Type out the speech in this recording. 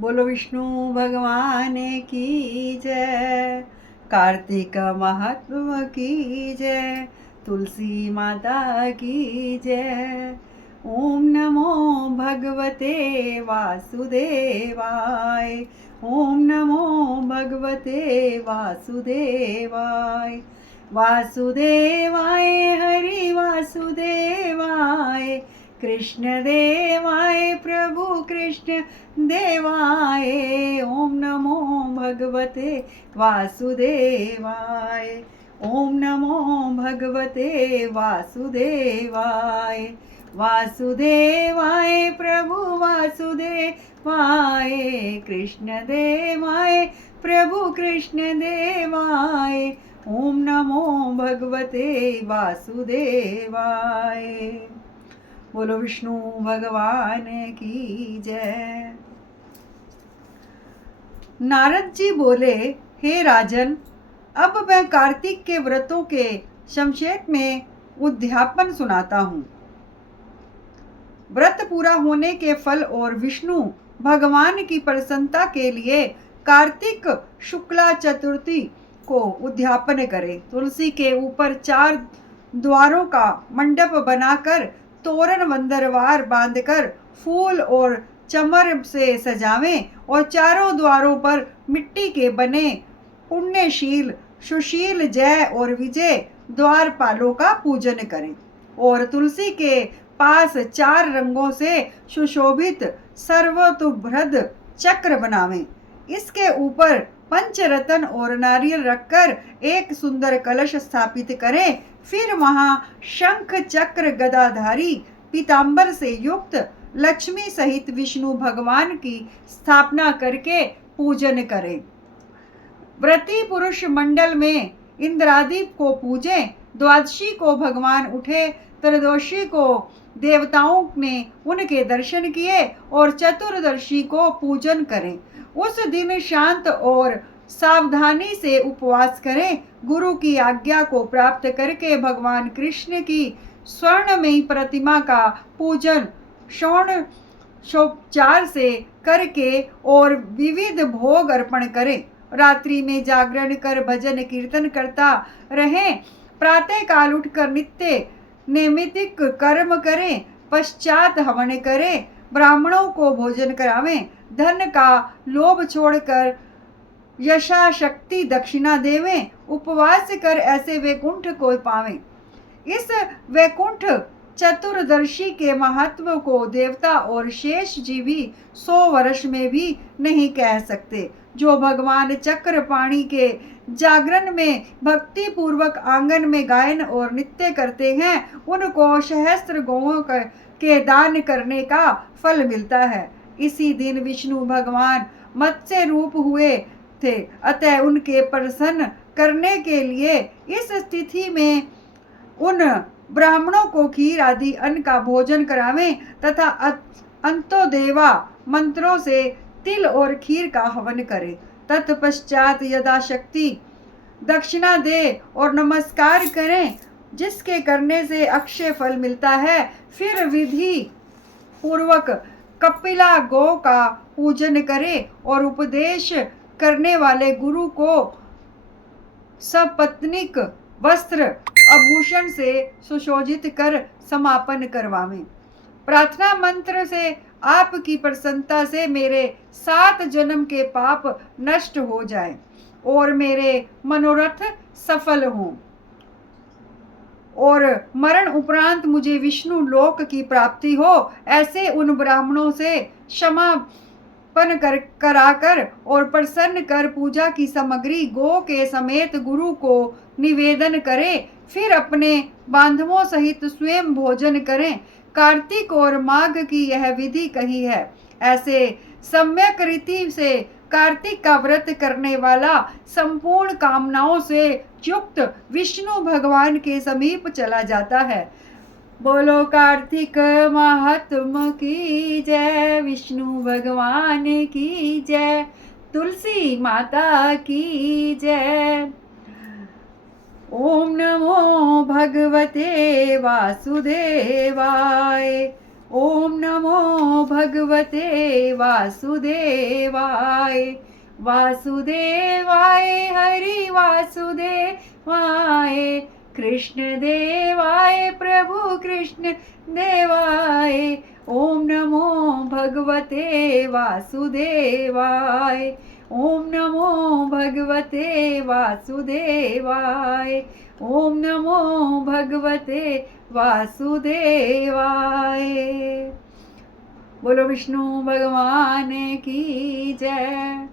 बोलो विष्णु भगवान की जय। कार्तिक महात्मा की जय। तुलसी माता की जय। ओम नमो भगवते वासुदेवाय। ओम नमो भगवते वासुदेवाय। वासुदेवाय हरि वासुदेवाय। कृष्ण देवाय प्रभु कृष्ण देवाय। ओम नमो भगवते वासुदेवाय। ओम नमो भगवते वासुदेवाय। वासुदेवाय प्रभु वासुदेवाय। कृष्ण देवाय प्रभु कृष्ण देवाय। ओम नमो भगवते वासुदेवाय। बोलो विष्णु भगवान की जय। नारद जी बोले, हे राजन, अब मैं कार्तिक के व्रतों के संक्षेप में उद्यापन सुनाता हूँ। व्रत पूरा होने के फल और विष्णु भगवान की प्रसन्नता के लिए कार्तिक शुक्ला चतुर्थी को उद्यापन करें। तुलसी के ऊपर 4 द्वारों का मंडप बनाकर तोरण बंदरवार बांधकर फूल और चमर से सजावें और चारों द्वारों पर मिट्टी के बने पुण्यशील सुशील जय और विजय द्वारपालों का पूजन करें और तुलसी के पास 4 रंगों से सुशोभित सर्वतोभृद चक्र बनावें। इसके ऊपर पंचरत्न और नारियल रखकर एक सुंदर कलश स्थापित करें। फिर वहां शंख चक्र गदाधारी पीतांबर से युक्त लक्ष्मी सहित विष्णु भगवान की स्थापना करके पूजन करें। व्रती पुरुष मंडल में इंद्रादीप को पूजें। द्वादशी को भगवान उठे, त्रयोदशी को देवताओं ने उनके दर्शन किए और चतुर्दशी को पूजन करें। उस दिन शांत और सावधानी से उपवास करें। गुरु की आज्ञा को प्राप्त करके भगवान कृष्ण की स्वर्णमयी प्रतिमा का पूजन षोडशोपचार से करके और विविध भोग अर्पण करें। रात्रि में जागरण कर भजन कीर्तन करता रहें। प्रातः काल उठकर नित्य नैमित्तिक कर्म करें। पश्चात हवन करें। ब्राह्मणों को भोजन करावें। धन का लोभ छोड़कर यथाशक्ति दक्षिणा देवें। उपवास कर ऐसे वैकुंठ को पावें। इस वैकुंठ चतुर्दशी के महत्व को देवता और शेष जीवी 100 वर्ष में भी नहीं कह सकते। जो भगवान चक्रपाणि के जागरण में भक्ति पूर्वक आंगन में गायन और नृत्य करते हैं, उनको सहस्त्र गौओं के दान करने का फल मिलता है। इसी दिन विष्णु भगवान मत्स्य रूप हुए थे, अतः उनके प्रसन्न करने के लिए इस स्थिति में उन ब्राह्मणों को खीर आदि अन्न का भोजन करावें तथा अंतोदेवा मंत्रों से तिल और खीर का हवन करें। तत्पश्चात यथाशक्ति दक्षिणा दे और नमस्कार करें, जिसके करने से अक्षय फल मिलता है। फिर विधि पूर्वक कपिला गौ का पूजन करें और उपदेश करने वाले गुरु को सपत्नीक वस्त्र आभूषण से सुशोभित कर समापन करवावें। प्रार्थना मंत्र से आपकी प्रसन्नता से मेरे 7 जन्म के पाप नष्ट हो जाएं और मेरे मनोरथ सफल हों और मरण उपरांत मुझे विष्णु लोक की प्राप्ति हो। ऐसे उन ब्राह्मणों से क्षमापन कराकर और प्रसन्न कर पूजा की सामग्री गो के समेत गुरु को निवेदन करें। फिर अपने बांधवों सहित स्वयं भोजन करें। कार्तिक और माघ की यह विधि कही है। ऐसे सम्यक रीति से कार्तिक का व्रत करने वाला संपूर्ण कामनाओं से युक्त विष्णु भगवान के समीप चला जाता है। बोलो कार्तिक महात्मा की जय। विष्णु भगवान की जय। तुलसी माता की जय। ओम नमो भगवते वासुदेवाय। ओम नमो भगवते वासुदेवाय। वासुदेवाय हरि वासुदेवाय। कृष्ण देवाय प्रभु कृष्ण देवाय। ओम नमो भगवते वासुदेवाय। ओम नमो भगवते वासुदेवाय। ओम नमो भगवते वासुदेवाय। बोलो विष्णु भगवान की जय।